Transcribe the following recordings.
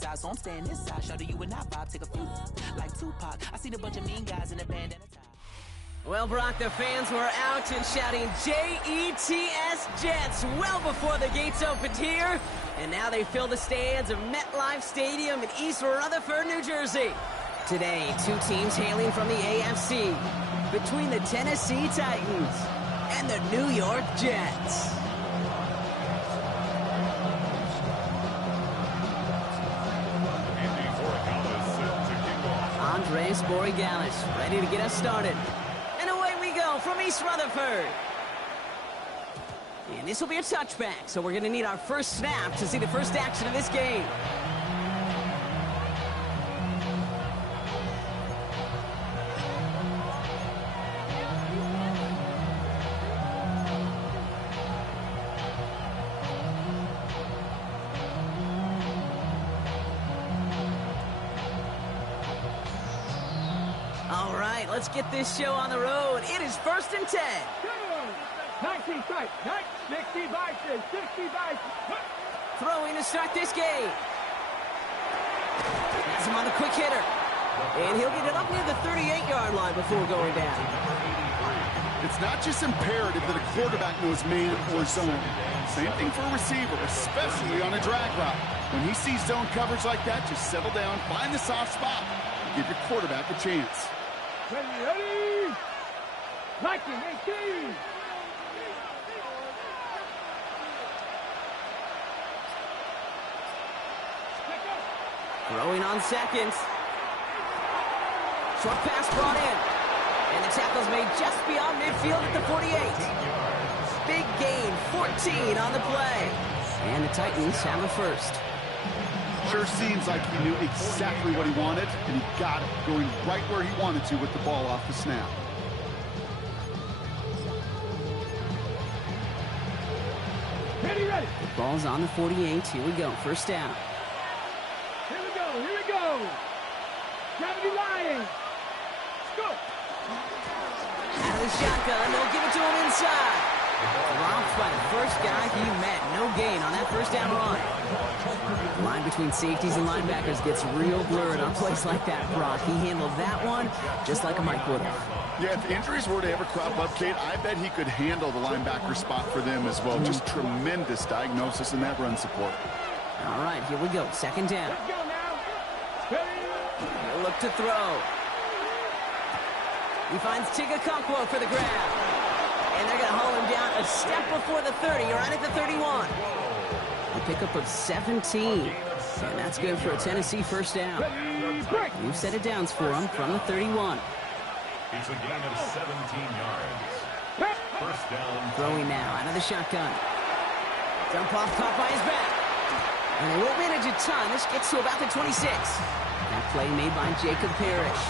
So I'm staying this side, show you and I vibe, take a few like Tupac. I seen a bunch of mean guys in the band and Well, Brock, the fans were out and shouting J-E-T-S Jets well before the gates opened here. And now they fill the stands of MetLife Stadium in East Rutherford, New Jersey. Today, two teams hailing from the AFC between the Tennessee Titans and the New York Jets. Andres Borregales ready to get us started. And away we go from East Rutherford. And this will be a touchback, so we're going to need our first snap to see the first action of this game. All right, let's get this show on the road. It is 1st and 10. 60 bases. Throwing to start this game. Has him on the quick hitter. And he'll get it up near the 38-yard line before going down. It's not just imperative that a quarterback knows man or zone. Same thing for a receiver, especially on a drag route. When he sees zone coverage like that, just settle down, find the soft spot, and give your quarterback a chance. Ready? 19-18. Throwing on seconds. Short pass brought in. And the tackle's made just beyond midfield at the 48. Big gain, 14 on the play. And the Titans have a first. Sure seems like he knew exactly what he wanted, and he got it, going right where he wanted to with the ball off the snap. Ready. The ball's on the 48. Here we go. First down. Here we go. Gravity Lions. Let's go. Out of the shotgun, they'll give it to him inside. Dropped by the first guy he met. No gain on that first down run. The line between safeties and linebackers gets real blurred on plays like that, Brock. He handled that one just like a Mike would have. Yeah, if injuries were to ever crop up, Kate, I bet he could handle the linebacker spot for them as well. Just tremendous diagnosis in that run support. All right, here we go. Second down. Let's go now. He'll look to throw. He finds Tigakakwo for the grab. And they're going to haul him down a step before the 30, right at the 31. A pickup of 17. And that's good for a Tennessee first down. New set of downs for him from the 31. It's a gain of 17 yards. First down. Throwing now out of the shotgun. Dump off caught by his back. And they won't manage a ton. This gets to about the 26. That play made by Jacob Parrish.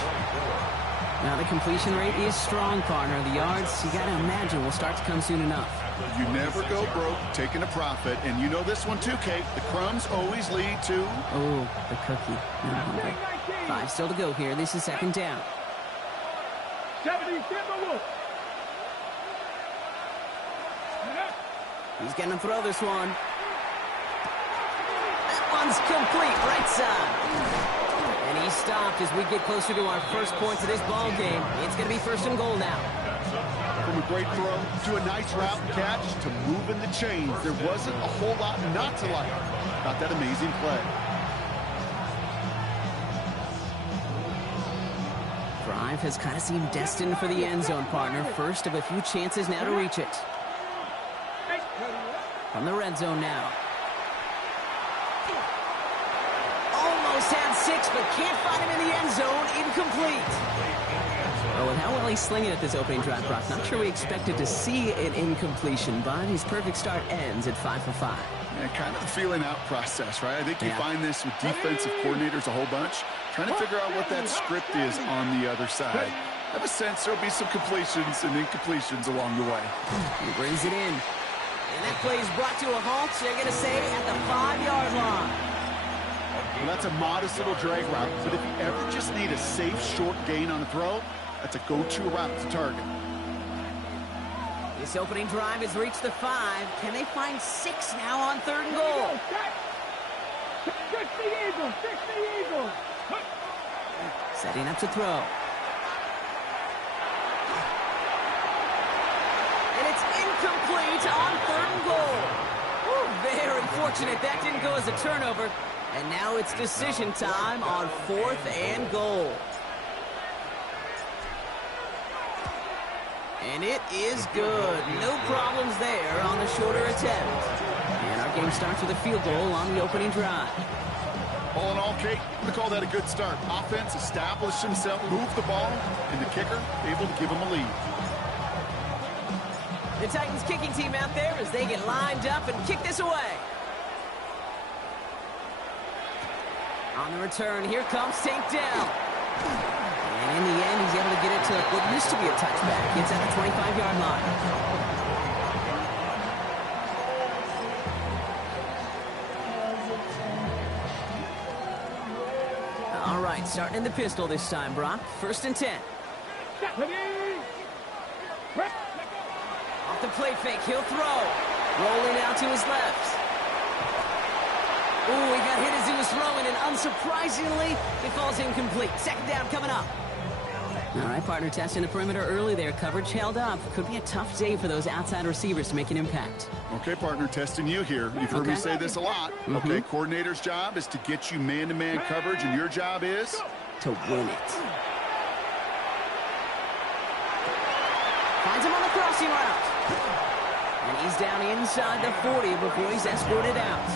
Now the completion rate is strong, partner. The yards, you got to imagine, will start to come soon enough. You never go broke taking a profit, and you know this one too, Kate. The crumbs always lead to... Oh, the cookie. Not hungry. 5 still to go here. This is second down. 70 Timberwolves. He's going to throw this one. That one's complete, right side. And he stopped as we get closer to our first points of this ball game. It's going to be 1st and goal now. From a great throw to a nice route and catch to moving the chains, there wasn't a whole lot not to like about that amazing play. Drive has kind of seemed destined for the end zone, partner. First of a few chances now to reach it. From the red zone now. Almost had 6, but can't find him in the end zone. Incomplete. Oh, and how well he's slinging at this opening drive, Brock. Not sure we expected to see an incompletion, but his perfect start ends at 5 for 5. Yeah, kind of the feeling out process, right? I think you find this with defensive coordinators a whole bunch, trying to figure out what that script is on the other side. I have a sense there'll be some completions and incompletions along the way. He brings it in. And that play is brought to a halt, so they're going to say at the 5-yard line. Well, that's a modest little drag route, but if you ever just need a safe, short gain on a throw, that's a go-to route to target. This opening drive has reached the 5. Can they find 6 now on 3rd and goal? Fix the eagle. Fix the eagle. Setting up to throw. And it's incomplete on 3rd and goal. Ooh, very fortunate that didn't go as a turnover. And now it's decision time on 4th and goal. And it is good. No problems there on the shorter attempt. And our game starts with a field goal on the opening drive. All in all, Kate, I'm going to call that a good start. Offense established himself, moved the ball, and the kicker able to give him a lead. The Titans kicking team out there as they get lined up and kick this away. On the return, here comes Tank down. And in the end, he's able to get it to what used to be a touchback. It's at the 25-yard line. All right, starting in the pistol this time, Brock. 1st and 10. Off the play fake, he'll throw. Rolling out to his left. Ooh, he got hit as he was throwing, and unsurprisingly, it falls incomplete. 2nd down coming up. All right, partner, testing the perimeter early there. Coverage held up. Could be a tough day for those outside receivers to make an impact. Okay, partner, testing you here. You've heard me say this a lot. Okay, coordinator's job is to get you man-to-man coverage, and your job is? To win it. Finds him on the crossing route. And he's down inside the 40 before he's escorted out.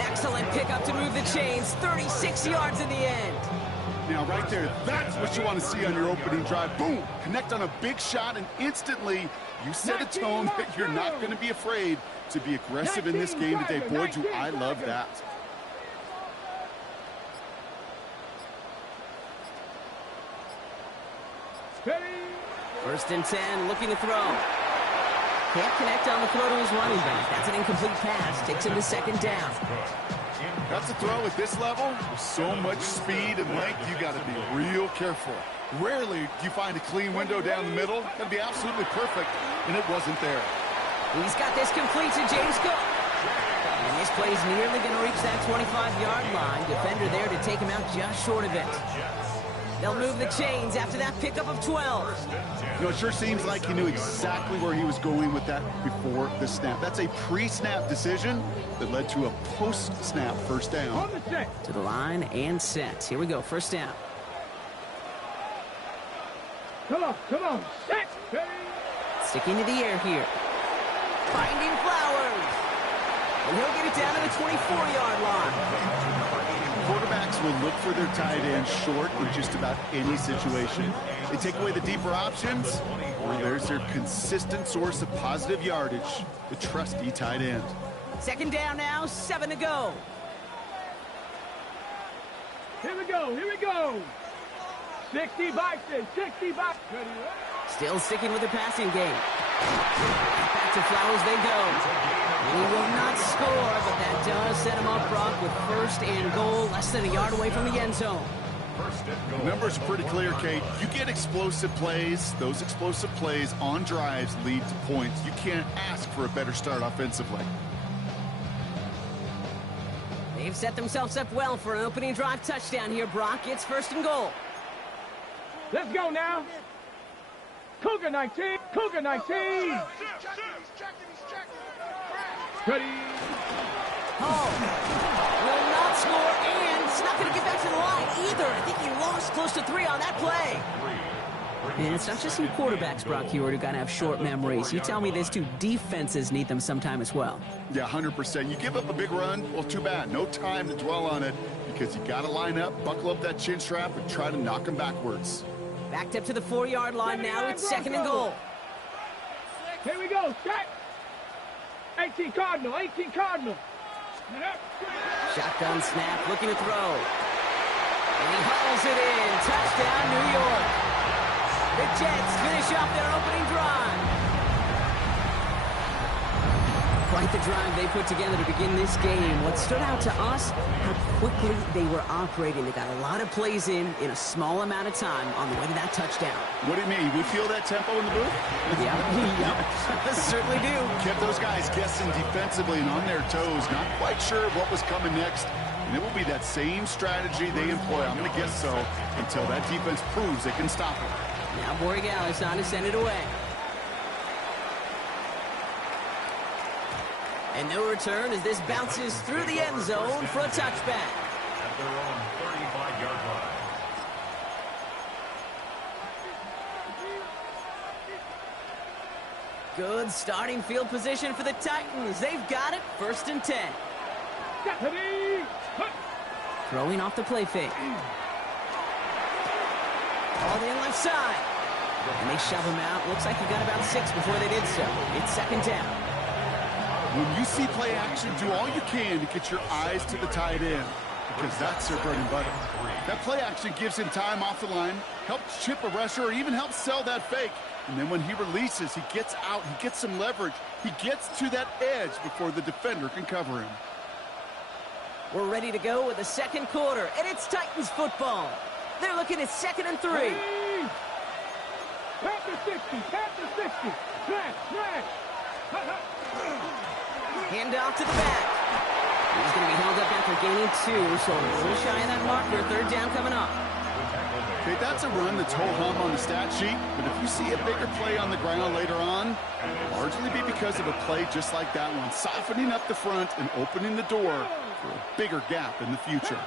Excellent pickup to move the chains. 36 yards in the end. Now, right there, that's what you want to see on your opening drive. Boom! Connect on a big shot, and instantly you set a tone that you're not going to be afraid to be aggressive in this game today. Boy, do I love that. First and 10, looking to throw. Can't connect on the throw to his running back. That's an incomplete pass. Takes him to 2nd down. That's a throw at this level. With so much speed and length, you got to be real careful. Rarely do you find a clean window down the middle. That'd be absolutely perfect, and it wasn't there. He's got this complete to James Cook. And this play's nearly going to reach that 25-yard line. Defender there to take him out just short of it. They'll move the chains after that pickup of 12. You know, it sure seems like he knew exactly where he was going with that before the snap. That's a pre-snap decision that led to a post-snap 1st down. To the line and set. Here we go, 1st down. Come on, set. Sticking to the air here. Finding Flowers. And he'll get it down to the 24-yard line. Quarterbacks will look for their tight end short in just about any situation. They take away the deeper options, or there's their consistent source of positive yardage, the trusty tight end. 2nd down now, 7 to go. Here we go. 60 Bison. Still sticking with the passing game. Back to Flowers they go. He will not score, but that does set him up, Brock, with 1st and goal, less than a yard away from the end zone. The numbers are pretty clear, Kate. You get explosive plays. Those explosive plays on drives lead to points. You can't ask for a better start offensively. They've set themselves up well for an opening drive touchdown here, Brock. It's 1st and goal. Let's go now. Cougar 19. Ready. Hall will not score, and it's not going to get back to the line either. I think he lost close to 3 on that play. And it's not just some quarterbacks, Brock, here who got to have short memories. You tell me these 2 defenses need them sometime as well. Yeah, 100%. You give up a big run, well, too bad. No time to dwell on it because you got to line up, buckle up that chin strap, and try to knock them backwards. Backed up to the 4-yard line now. It's 2nd and goal. Here we go. Set. 18 Cardinal. Shotgun snap, looking to throw. And he hauls it in. Touchdown, New York. The Jets finish off their opening drive. Quite the drive they put together to begin this game. What stood out to us, how quickly they were operating. They got a lot of plays in a small amount of time on the way to that touchdown. What do you mean? We feel that tempo in the booth? Yeah, certainly do. Kept those guys guessing defensively and on their toes, not quite sure what was coming next. And it will be that same strategy they employ, I'm going to guess so, until that defense proves they can stop it. Now Borregales on to send it away. And no return as this bounces through the end zone for a touchback. At their own 35-yard line. Good starting field position for the Titans. They've got it, 1st and 10. Throwing off the play fake. All the left side. And they shove him out. Looks like he got about 6 before they did so. It's 2nd down. When you see play action, do all you can to get your eyes to the tight end, because that's their bread and butter. That play action gives him time off the line, helps chip a rusher, or even helps sell that fake. And then when he releases, he gets out, he gets some leverage. He gets to that edge before the defender can cover him. We're ready to go with the 2nd quarter, and it's Titans football. They're looking at 2nd and 3. Panther 60, Panther 60. Flash. Hand off to the back. He's going to be held up after gaining 2, so a little shy of that marker. 3rd down coming up. Okay, that's a run that's ho-hum on the stat sheet, but if you see a bigger play on the ground later on, largely be because of a play just like that one, softening up the front and opening the door for a bigger gap in the future.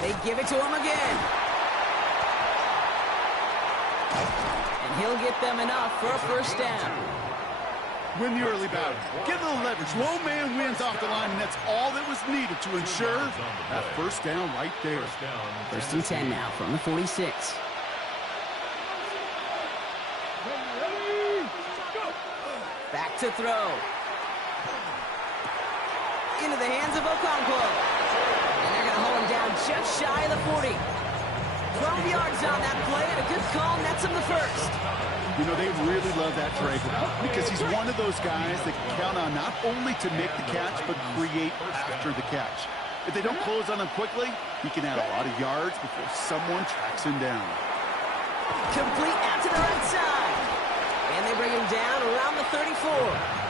They give it to him again. And he'll get them enough for a 1st down. Win the early battle. Get a little leverage. Low man wins off the line, and that's all that was needed to ensure that 1st down right there. 1st and 10 now from the 46. Back to throw. Into the hands of Okonkwo. And they're going to hold him down just shy of the 40. 12 yards on that play, and a good call nets him the 1st. You know, they really love that drag route because he's one of those guys that can count on not only to make the catch, but create after the catch. If they don't close on him quickly, he can add a lot of yards before someone tracks him down. Complete out to the right side. And they bring him down around the 34.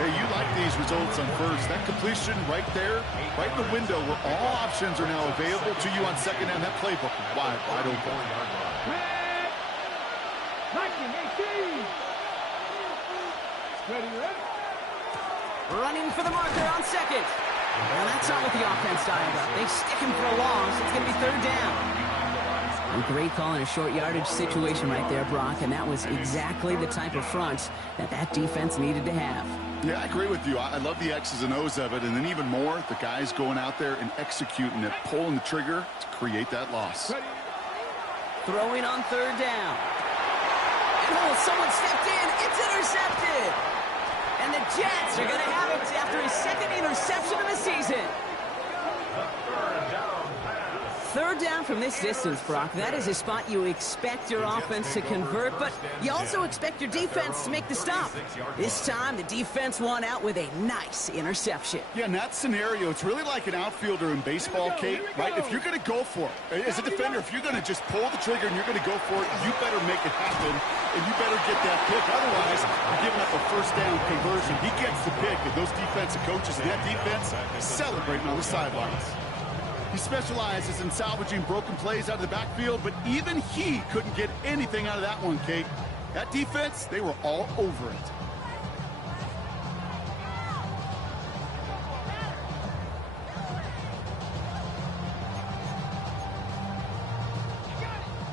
Hey, you like these results on 1st. That completion right there, right in the window where all options are now available to you on 2nd down. That playbook is wide open. 19-18. Ready. Running for the marker on 2nd. Well, that's not what the offense dialed up. They stick him for a loss. It's going to be 3rd down. A great call in a short yardage situation right there, Brock, and that was exactly the type of front that defense needed to have. Yeah, I agree with you. I love the X's and O's of it, and then even more, the guys going out there and executing it, pulling the trigger to create that loss. Throwing on 3rd down. Oh, someone stepped in. It's intercepted. And the Jets are going to have it after his 2nd interception of the season. 3rd down from this distance, Brock. That is a spot you expect your offense to convert, but you also expect your defense to make the stop. This time, the defense won out with a nice interception. Yeah, in that scenario, it's really like an outfielder in baseball, Kate, right? If you're going to go for it, as a defender, if you're going to just pull the trigger and you're going to go for it, you better make it happen, and you better get that pick. Otherwise, you're giving up a 1st down conversion. He gets the pick, and those defensive coaches and that defense celebrating on the sidelines. He specializes in salvaging broken plays out of the backfield, but even he couldn't get anything out of that one, Kate. That defense, they were all over it.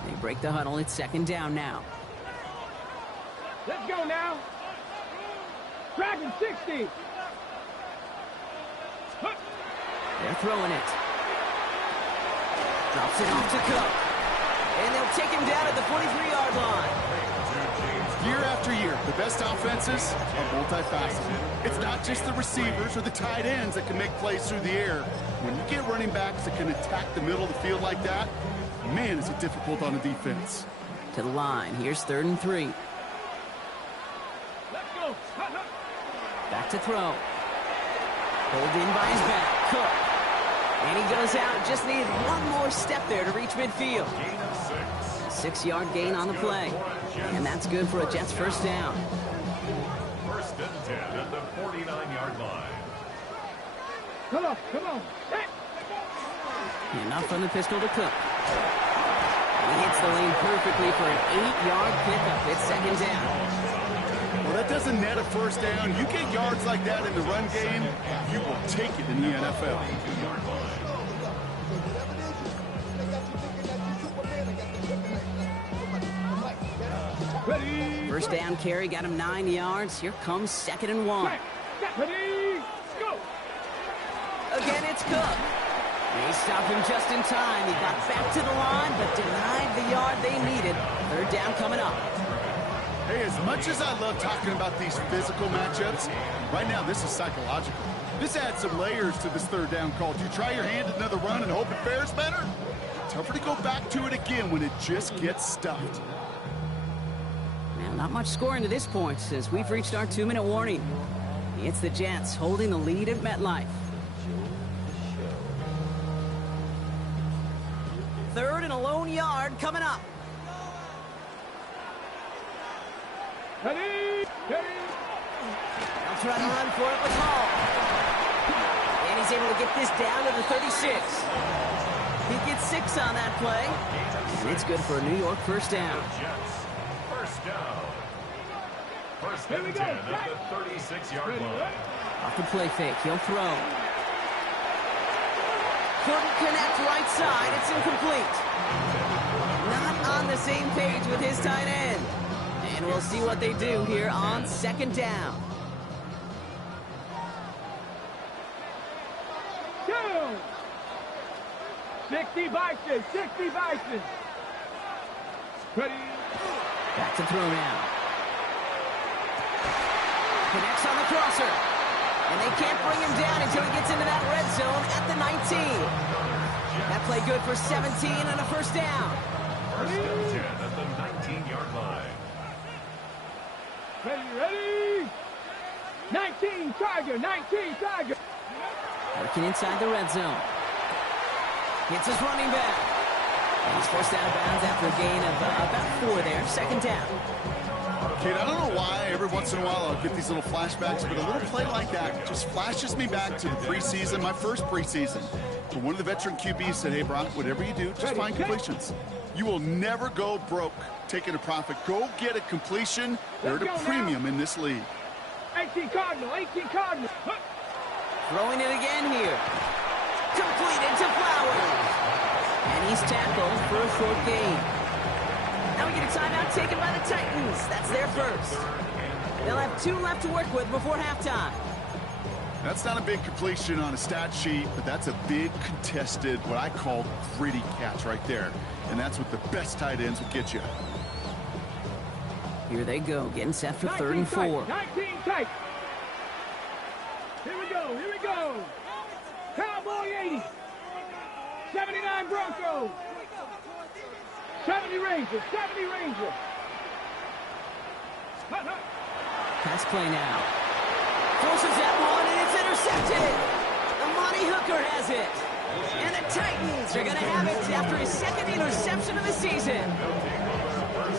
They break the huddle. It's 2nd down now. Let's go now. Dragon 60. They're throwing it. Drops it off to Cook. And they'll take him down at the 43-yard line. Year after year, the best offenses are multifaceted. It's not just the receivers or the tight ends that can make plays through the air. When you get running backs that can attack the middle of the field like that, man, is it difficult on a defense. To the line. Here's 3rd and 3. go. Back to throw. Pulled in by his back. Cook. And he goes out. Just needed one more step there to reach midfield. Gain of 6. 6-yard gain on the play. And that's good for a Jets first down. First and 10 at the 49-yard line. Come on, come on. Hey. Enough from the pistol to Cook. He hits the lane perfectly for an 8-yard pickup. It's second down. Well, that doesn't net a first down. You get yards like that in the run game, you will take it in the NFL. Ready. First down carry got him 9 yards. Here comes 2nd and 1. Ready. Go. Again, it's Cook. They stop him just in time. He got back to the line, but denied the yard they needed. Third down coming up. Hey, as much as I love talking about these physical matchups, right now this is psychological. This adds some layers to this third down call. Do you try your hand at another run and hope it fares better? Tougher to go back to it again when it just gets stuffed. Now, not much scoring to this point since we've reached our 2-minute warning. It's the Jets holding the lead at MetLife. 3rd and a lone yard coming up. Ready. Ready. They'll try to run for it with Hall. And he's able to get this down to the 36. He gets 6 on that play. And it's good for a New York first down. Jets. First down. First and 10 at the 36-yard line. Off the play fake, he'll throw. Couldn't connect right side, it's incomplete. Not on the same page with his tight end. And we'll see what they do here on 2nd down. 60 Bison, 60 Bison. Ready. Back to throw now. Connects on the crosser. And they can't bring him down until he gets into that red zone at the 19. That play good for 17 and a first down. First and 10 at the 19-yard line. Ready, ready. 19 Tiger, 19 Tiger. Working inside the red zone. Hits his running back. And he's forced out of bounds after a gain of about 4 there. Second down. Kate, I don't know why every once in a while I'll get these little flashbacks, but a little play like that just flashes me back to the preseason, my first preseason. But one of the veteran QBs said, hey, Brock, whatever you do, just find completions. You will never go broke taking a profit. Go get a completion. They're at a premium in this league. 18 Cardinal, 18 Cardinal. Throwing it again here. Completed to Flowers. And he's tackled for a short gain. Now we get a timeout taken by the Titans. That's their first. They'll have 2 left to work with before halftime. That's not a big completion on a stat sheet, but that's a big contested, what I call gritty catch right there. And that's what the best tight ends will get you. Here they go, getting set for 3rd and 4. 19 tight. Here we go, here we go. Cowboy 80. 79 Broncos. 70 Rangers, 70 Rangers. Pass play now. Forces that one, and it's intercepted. Amani Hooker has it. And the Titans are going to have it after his 2nd interception of the season.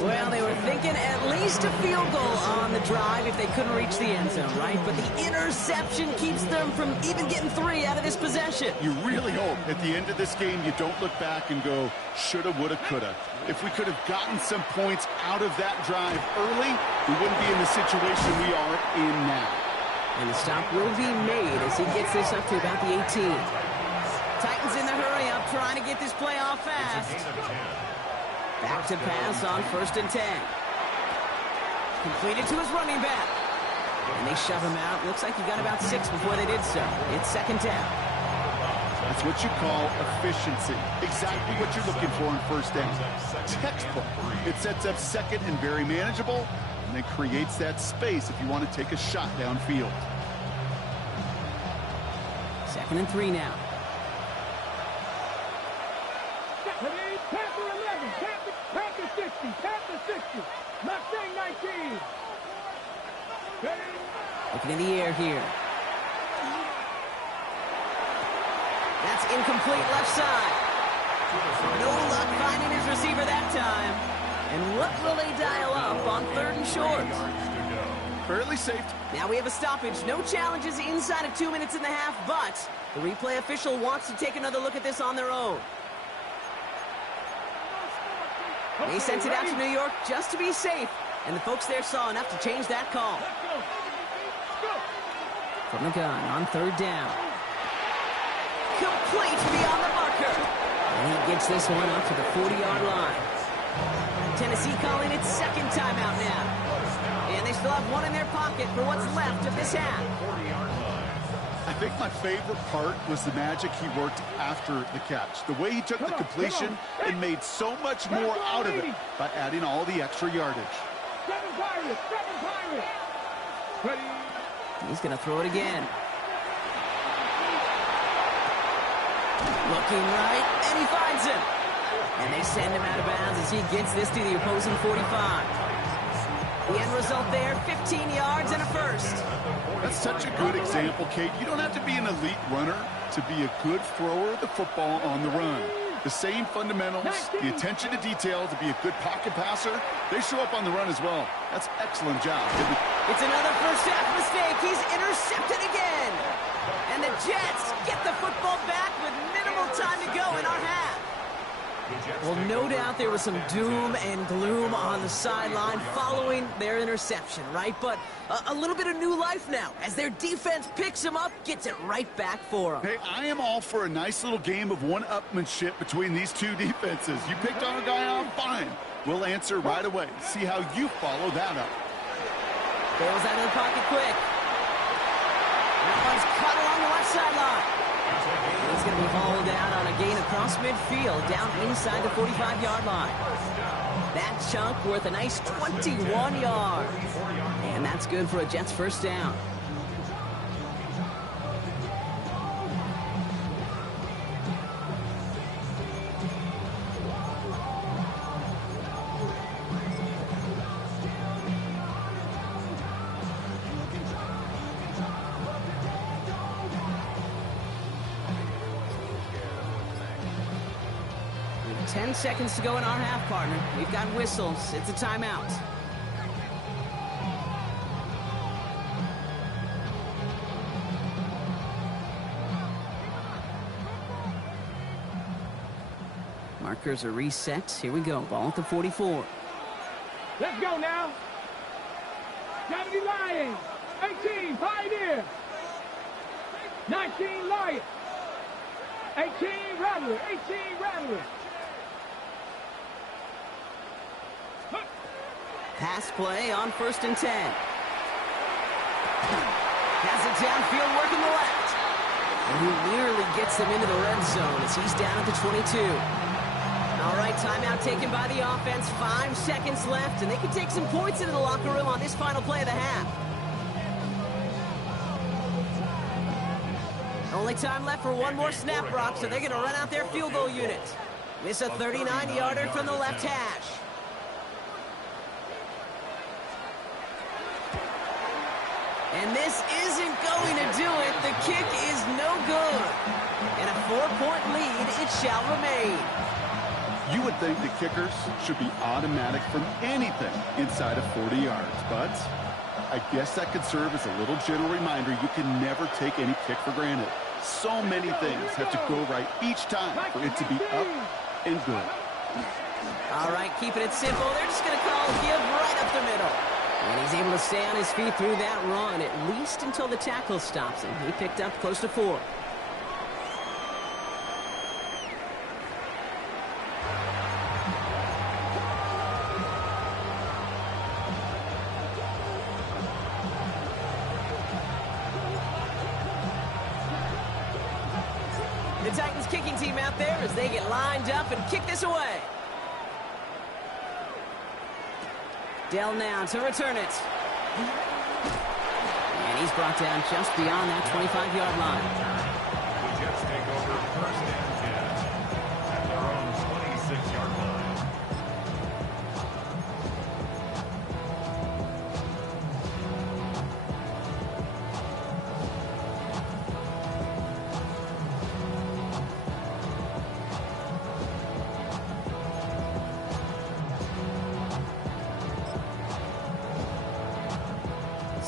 Well, they were thinking at least a field goal on the drive if they couldn't reach the end zone, right? But the interception keeps them from even getting 3 out of this possession. You really hope at the end of this game you don't look back and go, shoulda, woulda, coulda. If we could have gotten some points out of that drive early, we wouldn't be in the situation we are in now. And the stop will be made as he gets this up to about the 18. Titans in the hurry up, trying to get this play off fast. Back to pass on 1st and 10. Completed to his running back. And they shove him out. Looks like he got about 6 before they did so. It's 2nd down. That's what you call efficiency. Exactly what you're looking for in 1st down. Textbook. It sets up 2nd and very manageable, and then creates that space if you want to take a shot downfield. 2nd and 3 now. Panther 11, Panther 60, Panther 60, Mustang 19. Looking in the air here. That's incomplete left side. No luck finding his receiver that time. And what will they dial up on 3rd and short? Fairly safe. Now we have a stoppage. No challenges inside of 2 minutes and a half, but the replay official wants to take another look at this on their own. They sent it out to New York just to be safe, and the folks there saw enough to change that call. From the gun on 3rd down. Complete beyond the marker. And he gets this one up to the 40-yard line. Tennessee calling its 2nd timeout now. And they still have one in their pocket for what's left of this half. I think my favorite part was the magic he worked after the catch. The way he took the completion and made so much more out of it by adding all the extra yardage. He's going to throw it again. Looking right, and he finds him. And they send him out of bounds as he gets this to the opposing 45. The end result there, 15 yards and a first. That's such a good example, Kate. You don't have to be an elite runner to be a good thrower of the football on the run. The same fundamentals, the attention to detail to be a good pocket passer, they show up on the run as well. That's excellent job. It's another first half mistake. He's intercepted again. And the Jets get the football back with minimal time to go in our half. Well, no doubt there was some doom and gloom on the sideline following their interception, right? But a little bit of new life now as their defense picks them up, gets it right back for them. Hey, I am all for a nice little game of one-upmanship between these two defenses. You picked our guy off, fine. We'll answer right away. See how you follow that up. Bails out of the pocket quick. That one's cut along the left sideline. He's going to be hauled out on a gain across midfield, down inside the 45-yard line. That chunk worth a nice 21 yards. And that's good for a Jets first down. With 10 seconds to go in our half, partner. We've got whistles. It's a timeout. Markers are reset. Here we go. Ball at the 44. Let's go now. 70 Lions. 18 Pioneer. 19 Lions. 18 Rattler. 18 Rattler. Pass play on 1st and 10. Has it downfield, working the left. And he nearly gets them into the red zone as he's down at the 22. All right, timeout taken by the offense. 5 seconds left, and they can take some points into the locker room on this final play of the half. Only time left for one more snap, Brock, so they're going to run out their field goal unit. Miss a 39-yarder from the left hash. And this isn't going to do it. The kick is no good. And a 4-point lead, it shall remain. You would think the kickers should be automatic from anything inside of 40 yards, but I guess that could serve as a little gentle reminder you can never take any kick for granted. So many things have to go right each time for it to be up and good. All right, keeping it simple. They're just going to call give right up the middle. And he's able to stay on his feet through that run, at least until the tackle stops him. He picked up close to 4. The Titans kicking team out there as they get lined up and kick this away. Dell now to return it. And he's brought down just beyond that 25-yard line. The Jets take over 1st and 10 at their own 26-yard line.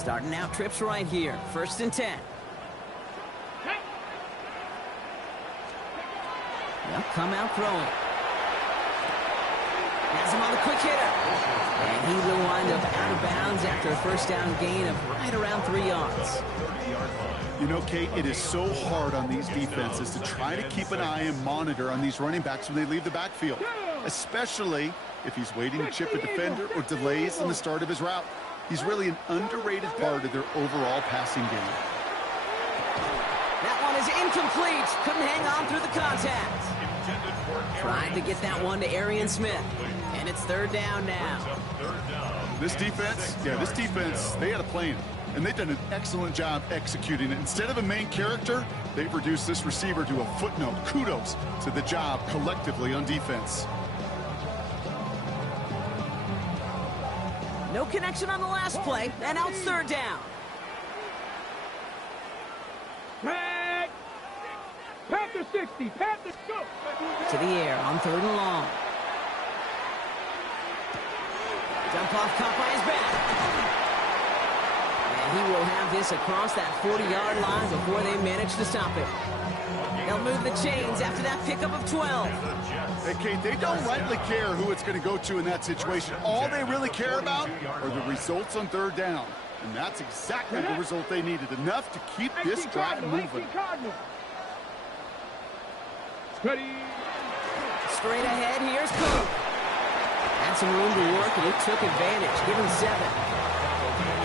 Starting out trips right here. 1st and 10. They'll come out throwing. Has him on the quick hitter. And he will wind up out of bounds after a 1st down gain of right around 3 yards. You know, Kate, it is so hard on these defenses to try to keep an eye and monitor on these running backs when they leave the backfield, especially if he's waiting to chip a defender or delays in the start of his route. He's really an underrated part of their overall passing game. That one is incomplete. Couldn't hang on through the contact. Trying to get that one to Arian Smith. And it's 3rd down now. This defense, they had a plan. And they've done an excellent job executing it. Instead of a main character, they've reduced this receiver to a footnote. Kudos to the job collectively on defense. No connection on the last play, and now it's 3rd down. Panther 60, Panther go. To the air on 3rd and long. Dump off caught by his back. And he will have this across that 40-yard line before they manage to stop him. They'll move the chains after that pickup of 12. Hey, Kate, they don't rightly care who it's going to go to in that situation. All they really care about are the results on 3rd down. And that's exactly the result they needed. Enough to keep this drive moving. Ready. Straight ahead, here's Cook. Had some room to work, and he took advantage. Give him 7.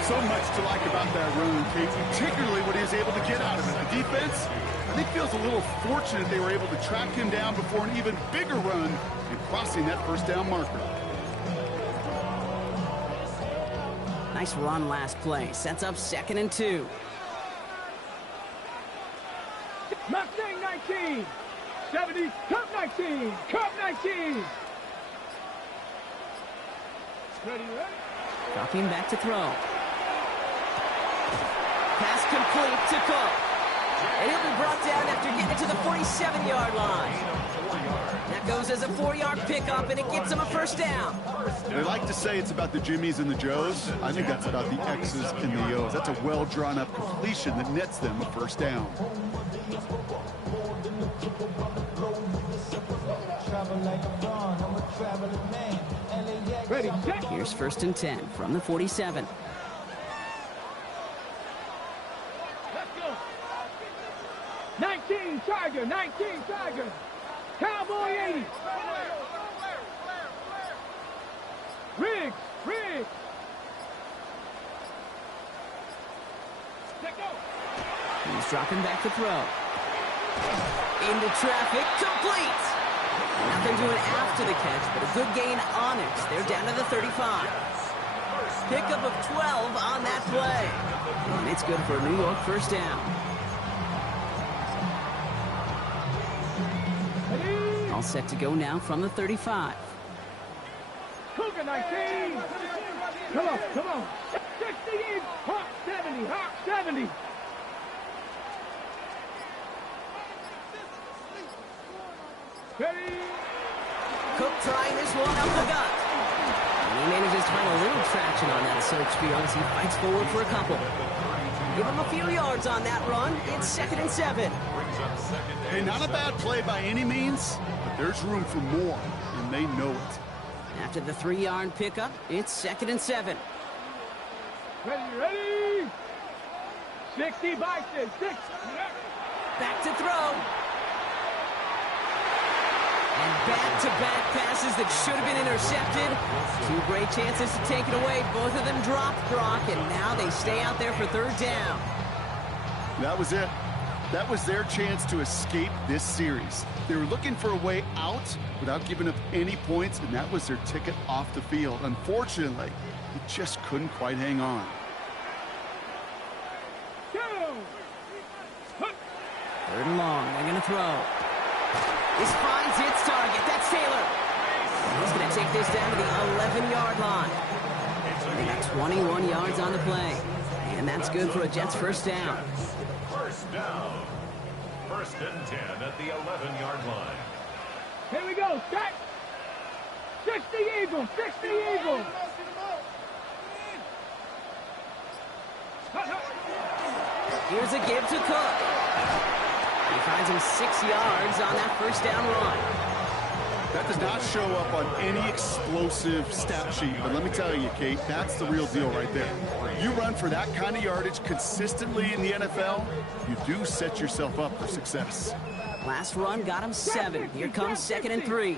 So much to like about that run, Kate, particularly what he was able to get out of it. The defense, I think, feels a little fortunate they were able to track him down before an even bigger run and crossing that 1st down marker. Nice run last play. Sets up 2nd and 2. Mustang 19. 70, Cup 19, Cup 19. Ready. Dropping back to throw. Pass complete to Cook. And he'll be brought down after getting to the 47-yard line. That goes as a 4-yard pickup, and it gets him a 1st down. They like to say it's about the Jimmies and the Joes. I think that's about the X's and the O's. That's a well-drawn-up completion that nets them a 1st down. Ready, set. Here's 1st and 10 from the 47. Let's go. 19 Tiger, 19 Tiger. Cowboy 80. Riggs. Let go. He's dropping back to throw. Into traffic, complete. Nothing doing after the catch, but a good gain on it. They're down to the 35. Pickup of 12 on that play. And it's good for a New York 1st down. All set to go now from the 35. Cougar 19. Come on. 60, Hawk 70, Hawk 70. Ready. Cook trying this one up the gut. And he manages to find a little traction on that search field as he fights forward for a couple. Give him a few yards on that run. It's 2nd and 7. Hey, not a bad play by any means, but there's room for more, and they know it. After the 3-yard pickup, it's 2nd and 7. Ready. 60 Bison, 6. Back to throw. And back-to-back passes that should have been intercepted. 2 great chances to take it away. Both of them dropped, Brock, and now they stay out there for 3rd down. That was it. That was their chance to escape this series. They were looking for a way out without giving up any points, and that was their ticket off the field. Unfortunately, he just couldn't quite hang on. 3rd and long. They're going to throw. This finds its target. That's Taylor. He's going to take this down to the 11-yard line. They got 21 yards on the play. And that's good for a Jets 1st down. 1st down. 1st and 10 at the 11-yard line. Here we go. Set. 60 Eagles. 60 Eagles. Here's a give to Cook. He finds him 6 yards on that first down run. That does not show up on any explosive stat sheet, but let me tell you, Kate, that's the real deal right there. You run for that kind of yardage consistently in the NFL, you do set yourself up for success. Last run got him 7. Here comes 2nd and 3.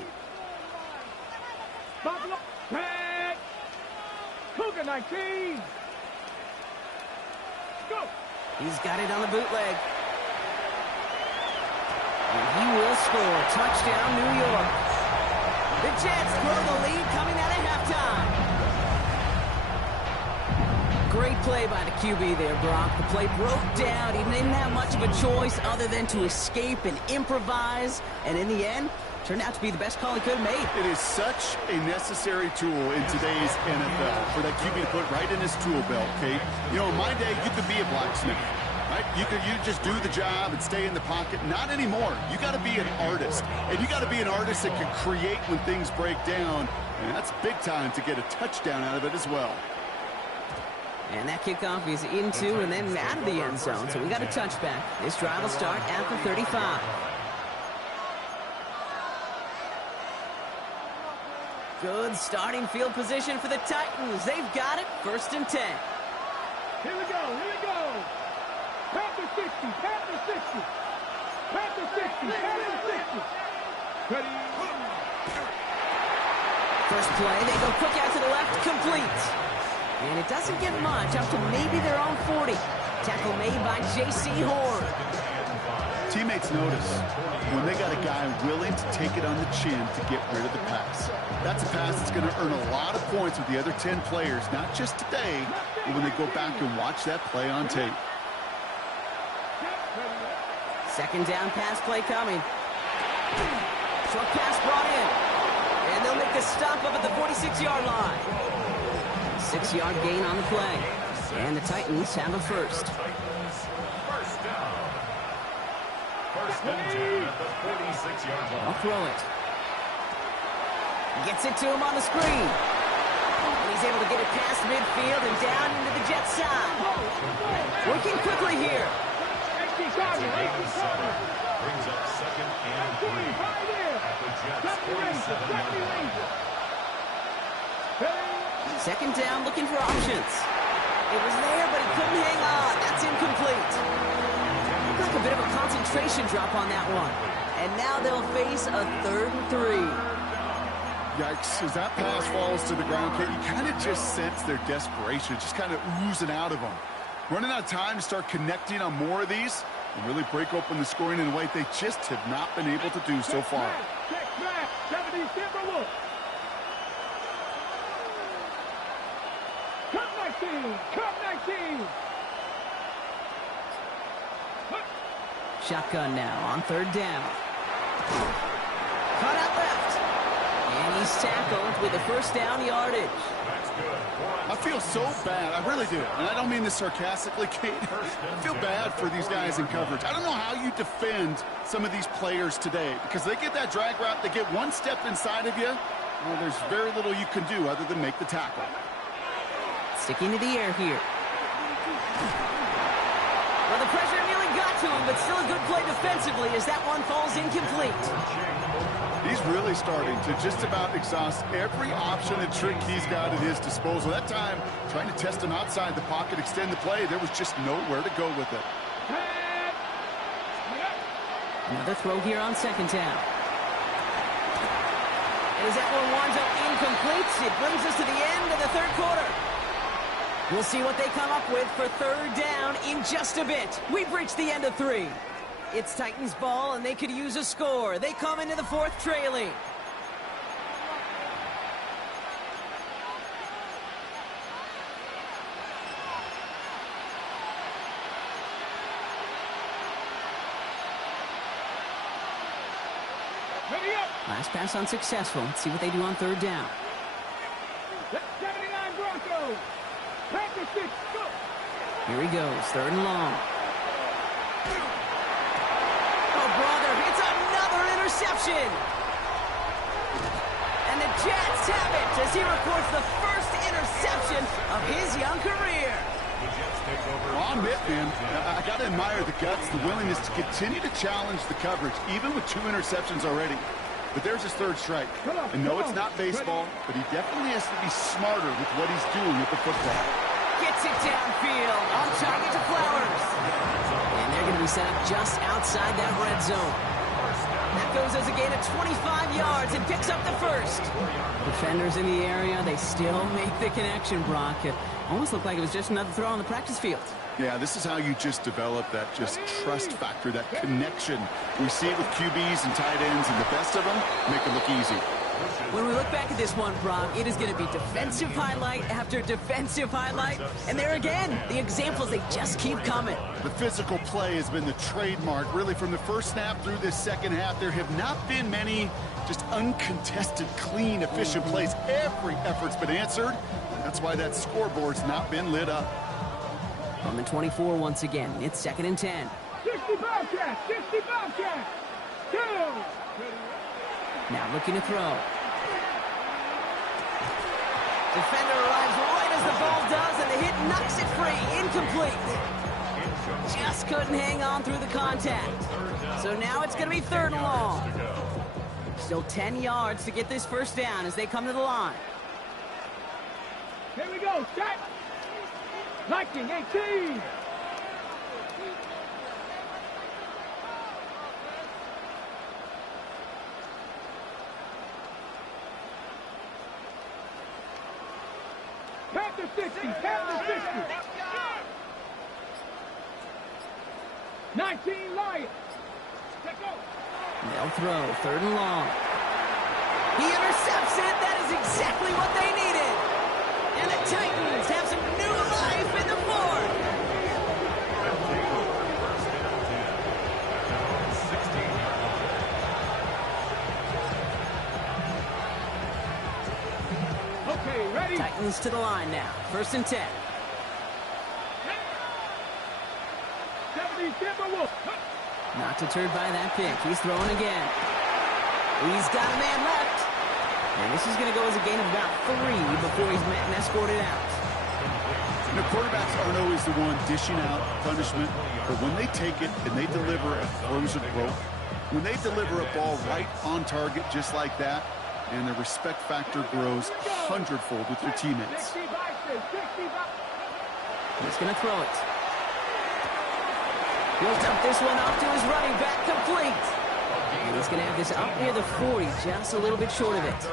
Cougar 19. Go. He's got it on the bootleg. And he will score. Touchdown, New York. The Jets grow the lead coming out of halftime. Great play by the QB there, Brock. The play broke down. He didn't have much of a choice other than to escape and improvise. And in the end, turned out to be the best call he could have made. It is such a necessary tool in today's NFL for that QB to put right in his tool belt, Kate. You know, in my day, you could be a blacksmith, right? You just do the job and stay in the pocket. Not anymore. You got to be an artist, and you got to be an artist that can create when things break down, and that's big time to get a touchdown out of it as well. And that kickoff is into and then out of the end zone, so we got a touchback. This drive will start at the 35. Good starting field position for the Titans. They've got it. 1st and 10. Here we go. Panther 60. Panther 60. Panther 60. Panther 60. Ready. First play, they go quick out to the left, complete. And it doesn't get much, up to maybe their own 40. Tackle made by J.C. Horn. Teammates notice when they got a guy willing to take it on the chin to get rid of the pass. That's a pass that's going to earn a lot of points with the other 10 players, not just today, but when they go back and watch that play on tape. 2nd down pass play coming. Short pass brought in. And they'll make the stop up at the 46-yard line. 6-yard gain on the play. And the Titans have a first. First down. 1st and 10 at the 46-yard line. I'll throw it. Gets it to him on the screen. And he's able to get it past midfield and down into the Jets side. Working quickly here. Brings up 2nd and 3 at the Jets 47-yard line. 2nd down, looking for options. It was there, but he couldn't hang on. That's incomplete. Looked like a bit of a concentration drop on that one. And now they'll face a 3rd and 3. Yikes, as that pass falls to the ground, Kate, you kind of just sense their desperation, just kind of oozing out of them. Running out of time to start connecting on more of these and really break open the scoring in a way they just have not been able to do so far. Cup 19. Shotgun now on 3rd down. Cut out left. And he's tackled with a 1st down yardage. I feel so bad. I really do. And I don't mean this sarcastically, Kate. I feel bad for these guys in coverage. I don't know how you defend some of these players today because they get that drag route, they get one step inside of you. Well, there's very little you can do other than make the tackle. Sticking to the air here. Well, the pressure nearly got to him, but still a good play defensively as that one falls incomplete. He's really starting to just about exhaust every option and trick he's got at his disposal. That time, trying to test him outside the pocket, extend the play, there was just nowhere to go with it. Another throw here on 2nd down. As that one winds up incomplete, it brings us to the end of the 3rd quarter. We'll see what they come up with for 3rd down in just a bit. We've reached the end of 3. It's Titans ball, and they could use a score. They come into the 4th trailing. Ready up. Last pass unsuccessful. Let's see what they do on 3rd down. 79 Broncos. Panther 6. Go. Here he goes. 3rd and long. Oh, brother. It's another interception. And the Jets have it as he records the first interception of his young career. On Mitt, man. I got to admire the guts, the willingness to continue to challenge the coverage, even with 2 interceptions already. But there's his 3rd strike. And no, it's not baseball, but he definitely has to be smarter with what he's doing with the football. Gets it downfield, on target to Flowers. And they're going to be set up just outside that red zone. That goes as a gain of 25 yards and picks up the 1st. Defenders in the area, they still make the connection, Brock. It almost looked like it was just another throw on the practice field. Yeah, this is how you just develop that just trust factor, that connection. We see it with QBs and tight ends, and the best of them make it look easy. When we look back at this one, Brock, it is going to be defensive highlight after defensive highlight. And there again, the examples, they just keep coming. The physical play has been the trademark. Really, from the first snap through this second half, there have not been many just uncontested, clean, efficient plays. Every effort's been answered. That's why that scoreboard's not been lit up. On the 24 once again, it's 2nd and 10. 60 Bobcats, 60 Bobcats. 2. Now looking to throw. Defender arrives right as the ball does, and the hit knocks it free. Incomplete. Just couldn't hang on through the contact. So now it's going to be 3rd and long. Still 10 yards to get this 1st down as they come to the line. Here we go, set. 19, 18. Panther 60, Panther 60. 19 Lions. They'll throw 3rd and long. He intercepts it. That is exactly what they needed. And the Titans have some new life in the 4th. Okay, ready? Titans to the line now. 1st and 10. 70 Timberwolves. Not deterred by that pick. He's throwing again. He's got a man left. And this is going to go as a gain of about 3 before he's met and escorted out. You know, quarterbacks aren't always the one dishing out punishment, but when they take it and they deliver a frozen rope, when they deliver a ball right on target just like that, and the respect factor grows 100-fold with your teammates. He's going to throw it. He'll dump this one off to his running back, complete. And he's going to have this up near the 40, just a little bit short of it.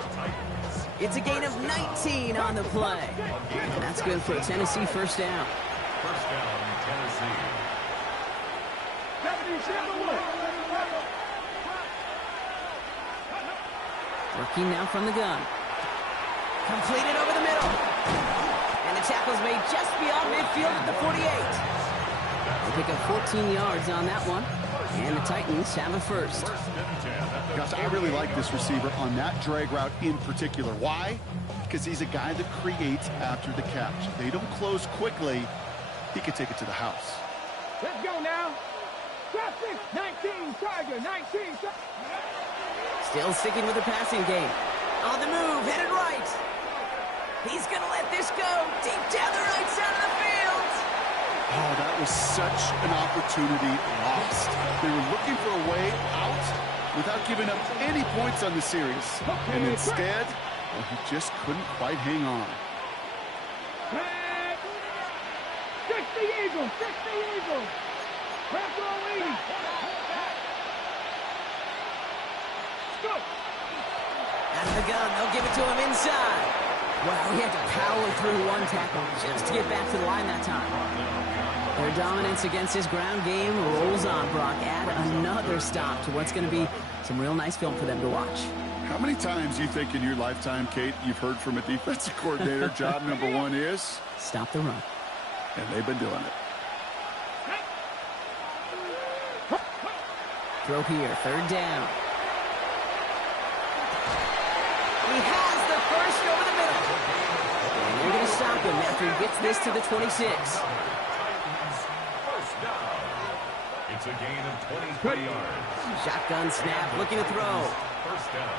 It's a gain of 19 on the play. And that's good for a Tennessee 1st down. 1st down, Tennessee. Working now from the gun. Completed over the middle. And the tackle's made just beyond midfield at the 48. They pick up 14 yards on that one. And the Titans have a 1st. Gosh, I really like this receiver on that drag route in particular. Why? Because he's a guy that creates after the catch. They don't close quickly. He could take it to the house. Let's go now. Traffic, 19, Tiger, 19. Still sticking with the passing game. On the move, headed right. He's going to let this go deep down the right side of the field. Oh, that was such an opportunity lost. They were looking for a way out without giving up any points on the series. And instead, well, he just couldn't quite hang on. 60 Eagles, 60 Eagles. Franco lead. Go. Out of the gun, they'll give it to him inside. Wow, he had to power through one tackle just to get back to the line that time. Their dominance against his ground game rolls on, Brock. Add another stop to what's going to be some real nice film for them to watch. How many times do you think in your lifetime, Kate, you've heard from a defensive coordinator, job number 1 is? Stop the run. And they've been doing it. Throw here, 3rd down. He has the 1st over the middle. And they're going to stop him after he gets this to the 26. It's a gain of 23 yards. Shotgun snap, looking to throw. 1st down.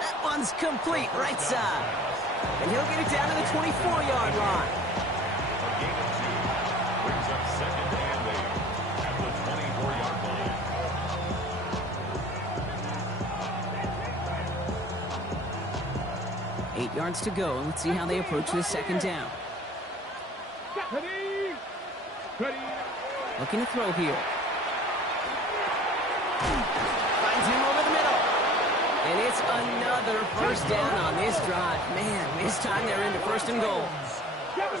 That one's complete, right side. And he'll get it down to the 24-yard line. 8 yards to go. Let's see how they approach this second down. Ready. Ready. Looking to throw here. Finds him over the middle. And it's another first down on this drive. Man, this time they're into first and goal. Seven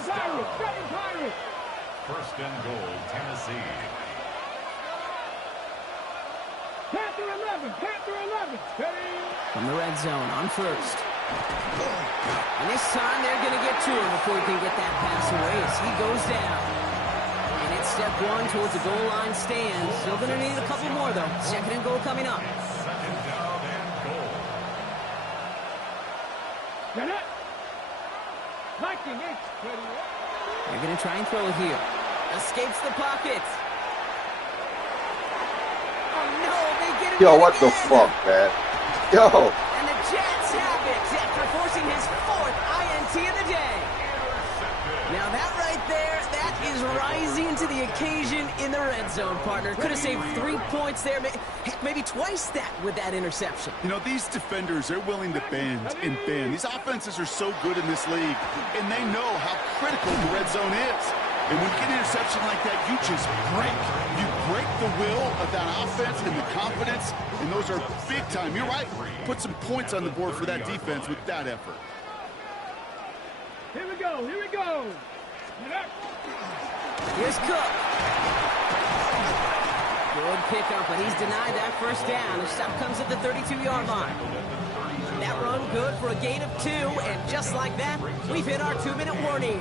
Pirates. First and goal, Tennessee. Panther 11. Ready. From the red zone on first. And this time they're going to get to him before he can get that pass away as he goes down. And it's step one towards the goal line stand. Still going to need a couple more, though. Second and goal coming up. Second down and goal. Get it. Liking it. Ready. They're going to try and throw it here. Escapes the pocket. Oh, no, they get it. Yo, what the fuck, man? Yo. And the Jets have it after forcing his 4th INT of the day. Now that right there, that is rising to the occasion in the red zone, partner. Could have saved 3 points there, heck, maybe twice that with that interception. You know, these defenders, they're willing to bend and bend. These offenses are so good in this league, and they know how critical the red zone is. And when you get an interception like that, you just break. You break the will of that offense and the confidence, and those are big time. You're right. Put some points on the board for that defense with that effort. Here we go. Here's Cook. Good pickup, but he's denied that first down. The stop comes at the 32-yard line. That run good for a gain of 2, and just like that, we've hit our 2-minute warning.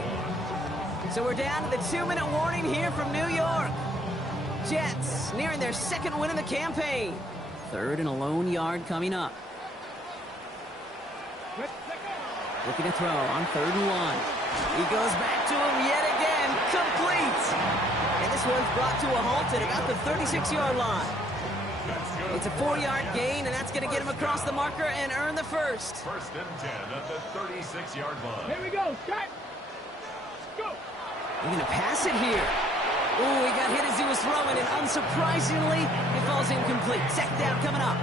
So we're down to the 2-minute warning here from New York. Jets nearing their 2nd win in the campaign. 3rd and a lone yard coming up. Looking to throw on 3rd and 1. He goes back to him yet again. Complete. And this one's brought to a halt at about the 36-yard line. It's a 4-yard gain, and that's going to get him across the marker and earn the first. First and 10 at the 36-yard line. Here we go. Start. Go. They're going to pass it here. Oh, he got hit as he was throwing, and unsurprisingly, it falls incomplete. Second down coming up.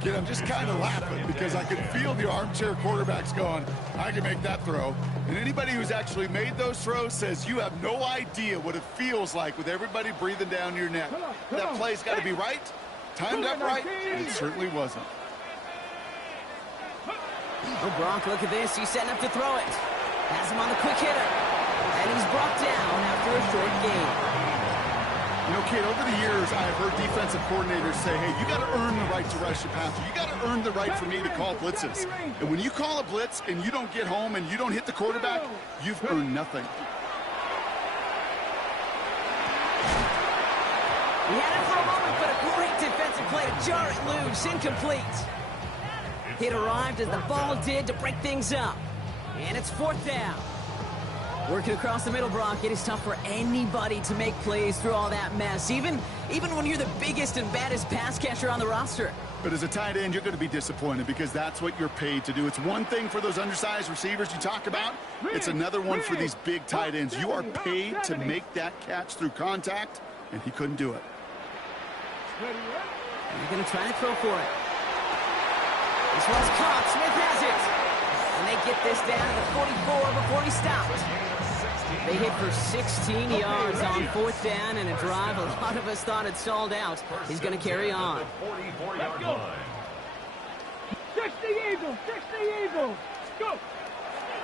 Kid, I'm just kind of laughing because I can feel the armchair quarterbacks going, I can make that throw. And anybody who's actually made those throws says you have no idea what it feels like with everybody breathing down your neck. That play's got to be right, timed up right, and it certainly wasn't. Oh, Gronk, look at this. He's setting up to throw it. Has him on the quick hitter. And he's brought down after a short gain. You know, kid, over the years, I've heard defensive coordinators say, hey, you got to earn the right to rush the passer. You got to earn the right for me to call blitzes. And when you call a blitz and you don't get home and you don't hit the quarterback, you've earned nothing. He had it for a moment, but a great defensive play to jar it loose. Incomplete. It arrived as the ball did to break things up. And it's 4th down. Working across the middle, Brock, it is tough for anybody to make plays through all that mess, even when you're the biggest and baddest pass catcher on the roster. But as a tight end, you're going to be disappointed because that's what you're paid to do. It's one thing for those undersized receivers you talk about. It's another one for these big tight ends. You are paid to make that catch through contact, and he couldn't do it. They're going to try to throw for it. This one's caught. Smith has it. And they get this down to the 44 before he stopped. They hit for 16 yards on 4th down and a drive a lot of us thought had stalled out. He's going to carry on. 44-yard line. 60 Eagles. Go.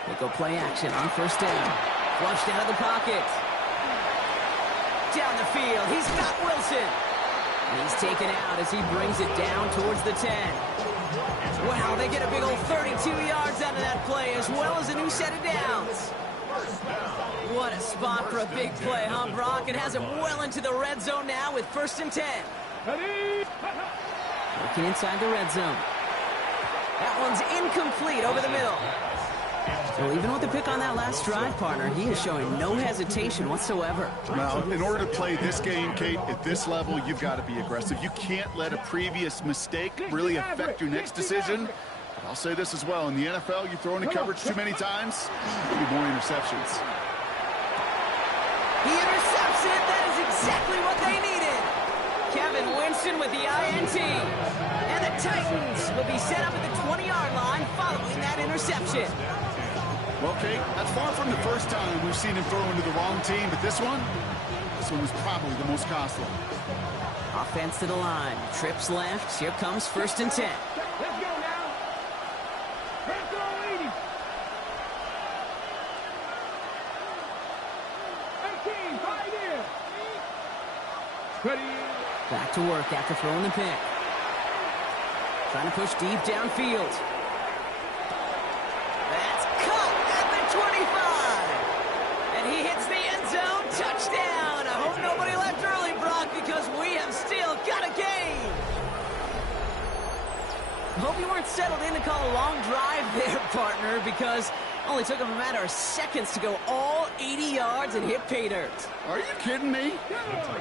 They go play action on 1st down. Flushed out of the pocket. Down the field. He's got Wilson. And he's taken out as he brings it down towards the 10. Wow, they get a big old 32 yards out of that play, as well as a new set of downs. What a spot for a big play, huh, Brock? It has him well into the red zone now with 1st and 10. Working inside the red zone. That one's incomplete over the middle. Well, even with the pick on that last drive, partner, he is showing no hesitation whatsoever. Now, in order to play this game, Kate, at this level, you've got to be aggressive. You can't let a previous mistake really affect your next decision. But I'll say this as well. In the NFL, you throw into coverage too many times, there'll be more interceptions. He intercepts it. That is exactly what they needed. Kevin Winston with the INT. And the Titans will be set up at the 20-yard line following that interception. Well, Kate, that's far from the first time we've seen him throw into the wrong team, but this one was probably the most costly. Offense to the line. Trips left. Here comes 1st and 10. Let's go now. Let's go, 80. 18, right in. Ready. Back to work after throwing the pick. Trying to push deep downfield. That's caught at the 25. And he hits the end zone. Touchdown. I hope nobody left early, Brock, because we have still got a game. Hope you weren't settled in to call a long drive there, partner, because it only took him a matter of seconds to go all 80 yards and hit pay dirt. Are you kidding me?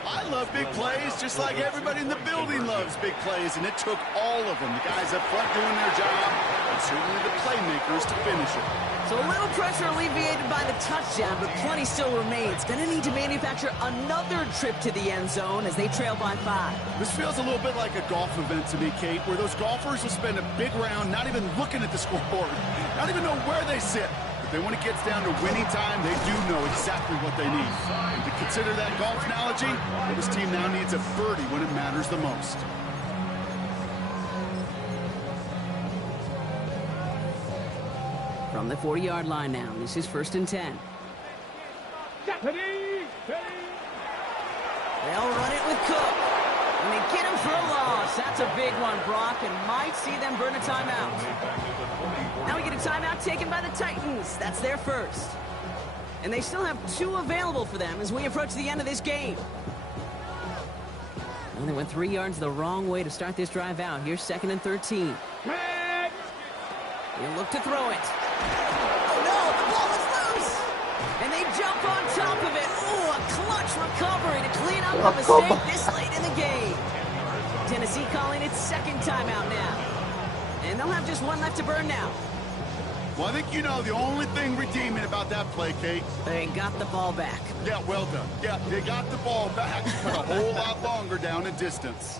I love big plays just like everybody in the building loves big plays, and it took all of them. The guys up front doing their job, and certainly the playmakers to finish it. So a little pressure alleviated by the touchdown, but plenty still remains. Going to need to manufacture another trip to the end zone as they trail by 5. This feels a little bit like a golf event to me, Kate, where those golfers will spend a big round not even looking at the scoreboard, not even know where they sit. But then when it gets down to winning time, they do know exactly what they need. And to consider that golf analogy, this team now needs a birdie when it matters the most. From the 40-yard line now, this is 1st and 10. Ready. They'll run it with Cook. And they get him for a loss. That's a big one, Brock, and might see them burn a timeout. Now we get a timeout taken by the Titans. That's their first. And they still have 2 available for them as we approach the end of this game. Well, they went 3 yards the wrong way to start this drive out. Here's 2nd and 13. He'll look to throw it. Oh, no, the ball is loose. And they jump on top of it. Ooh, a clutch recovery to clean up the mistake this late in the game. Tennessee calling its 2nd timeout now. And they'll have just 1 left to burn now. Well, I think you know the only thing redeeming about that play, Kate. They got the ball back. Yeah, well done. Yeah, they got the ball back, but a whole lot longer down in distance.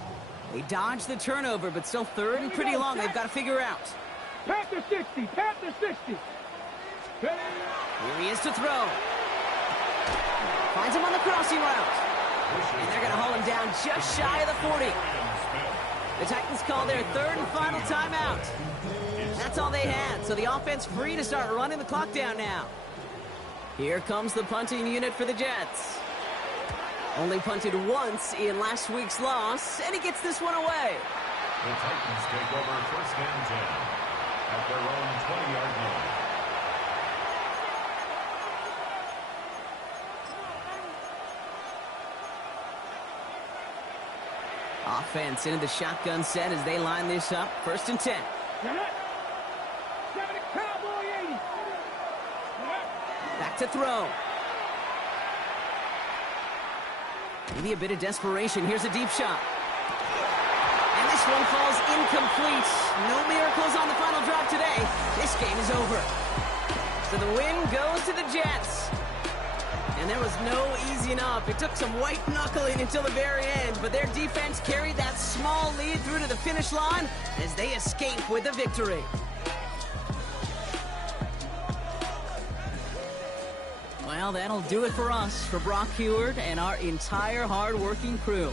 They dodged the turnover, but still 3rd and pretty long. They've got to figure out. Panther 60, Panther 60. Ready. Here he is to throw. Finds him on the crossing route. And they're going to hold him down just shy of the 40. The Titans call their 3rd and final timeout. That's all they had, so the offense free to start running the clock down now. Here comes the punting unit for the Jets. Only punted once in last week's loss, and he gets this one away. The Titans take over 1st and 10 at their own 20-yard line. Offense into the shotgun set as they line this up. 1st and 10. Back to throw. Maybe a bit of desperation. Here's a deep shot. And this one falls incomplete. No miracles on the final drive today. This game is over. So the win goes to the Jets. And there was no easing up. It took some white knuckling until the very end, but their defense carried that small lead through to the finish line as they escape with a victory. Well, that'll do it for us, for Brock Huard and our entire hard-working crew.